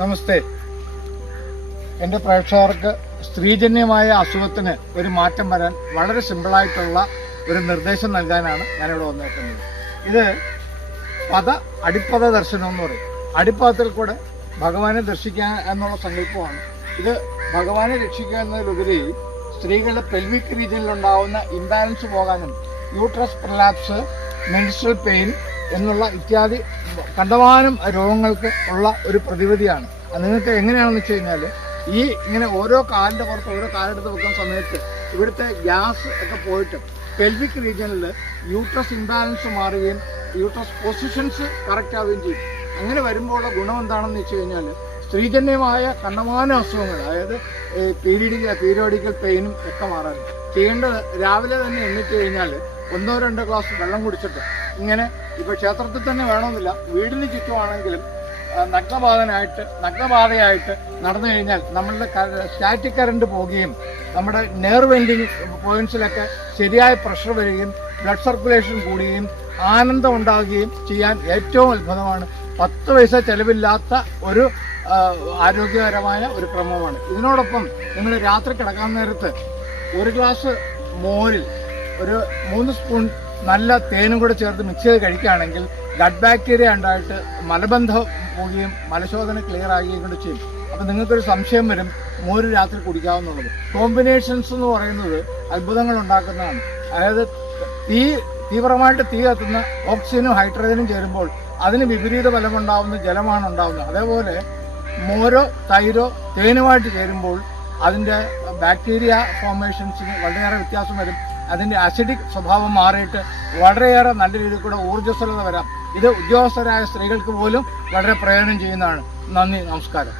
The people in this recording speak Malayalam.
നമസ്തേ. എന്റെ പ്രേക്ഷകർക്ക് സ്ത്രീജന്യമായ അസുഖത്തിന് ഒരു മാറ്റം വരാൻ വളരെ സിമ്പിളായിട്ടുള്ള ഒരു നിർദ്ദേശം നൽകാനാണ് ഞാനിവിടെ വന്നേക്കുന്നത്. ഇത് പദ അടിപ്പത ദർശനം എന്ന് പറയും. അടിപ്പതത്തിൽ കൂടെ ഭഗവാനെ ദർശിക്കുക എന്നുള്ള സങ്കല്പമാണ്. ഇത് ഭഗവാനെ രക്ഷിക്കുക എന്നതിലുപരി സ്ത്രീകളുടെ പെൽവിക് രീതിയിലുണ്ടാവുന്ന ഇംബാലൻസ് പോകാനും യൂട്രസ് പ്രലാപ്സ് മെൻസ്ട്രൽ പെയിൻ എന്നുള്ള ഇത്യാദി കണ്ടമാനം രോഗങ്ങൾക്ക് ഉള്ള ഒരു പ്രതിവിധിയാണ്. നിങ്ങൾക്ക് എങ്ങനെയാണെന്ന് വെച്ച് കഴിഞ്ഞാൽ ഈ ഇങ്ങനെ ഓരോ കാലിന്റെ പുറത്ത് ഓരോ കാലെടുത്ത് വെക്കുന്ന സമയത്ത് ഇവിടുത്തെ ഗ്യാസ് ഒക്കെ പോയിട്ട് പെൽവിക് റീജിയനിൽ യൂട്രസ് ഇംബാലൻസ് മാറുകയും യൂട്രസ് പൊസിഷൻസ് കറക്റ്റ് ആവുകയും ചെയ്യും. അങ്ങനെ വരുമ്പോഴുള്ള ഗുണം എന്താണെന്ന് വെച്ച് കഴിഞ്ഞാൽ സ്ത്രീജന്യമായ കണ്ണമാന അസുഖങ്ങൾ അതായത് പീരീഡിക്കൽ പീരിയോഡിക്കൽ പെയിനും ഒക്കെ മാറാൻ ചെയ്യേണ്ടത് രാവിലെ തന്നെ എണ്ണിട്ട് കഴിഞ്ഞാൽ ഒന്നോ രണ്ടോ ഗ്ലാസ് വെള്ളം കുടിച്ചിട്ട് ഇങ്ങനെ ഇപ്പോൾ ക്ഷേത്രത്തിൽ തന്നെ വേണമെന്നില്ല. വീടിന് ചുറ്റുമാണെങ്കിലും നഗ്നബാധനായിട്ട് നഗ്നപാതയായിട്ട് നടന്നു കഴിഞ്ഞാൽ നമ്മളുടെ സ്റ്റാറ്റിക് കറണ്ട് പോവുകയും നമ്മുടെ നെയർ വെൻഡിങ് പോയിന്റ്സിലൊക്കെ ശരിയായ പ്രഷർ വരികയും ബ്ലഡ് സർക്കുലേഷൻ കൂടുകയും ആനന്ദം ഉണ്ടാകുകയും ചെയ്യാൻ ഏറ്റവും അത്ഭുതമാണ്. പത്ത് പൈസ ചെലവില്ലാത്ത ഒരു ആരോഗ്യകരമായ ഒരു ക്രമമാണ്. ഇതിനോടൊപ്പം നിങ്ങൾ രാത്രി കിടക്കാൻ നേരത്ത് ഒരു ഗ്ലാസ് മോരിൽ ഒരു മൂന്ന് സ്പൂൺ നല്ല തേനും കൂടെ ചേർത്ത് മിക്സ് ചെയ്ത് കഴിക്കുകയാണെങ്കിൽ ഗഡ് ബാക്ടീരിയ ഉണ്ടായിട്ട് മലബന്ധം പോവുകയും മലശോധന ക്ലിയർ ആകുകയും കൂടെ ചെയ്യും. അപ്പം നിങ്ങൾക്കൊരു സംശയം വരും മോര് രാത്രി കുടിക്കാവുന്നുള്ളത്. കോമ്പിനേഷൻസ് എന്ന് പറയുന്നത് അത്ഭുതങ്ങൾ ഉണ്ടാക്കുന്നതാണ്. അതായത് തീ തീവ്രമായിട്ട് തീ കത്തുന്ന ഓക്സിജനും ഹൈഡ്രജനും ചേരുമ്പോൾ അതിന് വിപരീത ഫലമുണ്ടാവുന്ന ജലമാണ് ഉണ്ടാവുന്നത്. അതേപോലെ മോരോ തൈരോ തേനുമായിട്ട് ചേരുമ്പോൾ അതിന്റെ ബാക്ടീരിയ ഫോർമേഷൻസിന് വളരെയേറെ വ്യത്യാസം വരും. അതിന്റെ അസിഡിക് സ്വഭാവം മാറിയിട്ട് വളരെയേറെ നല്ല രീതിയിൽ കൂടെ ഊർജസ്വലത വരാം. ഇത് ഉദ്യോഗസ്ഥരായ സ്ത്രീകൾക്ക് പോലും വളരെ പ്രയോജനം ചെയ്യുന്നതാണ്. നന്ദി നമസ്കാരം.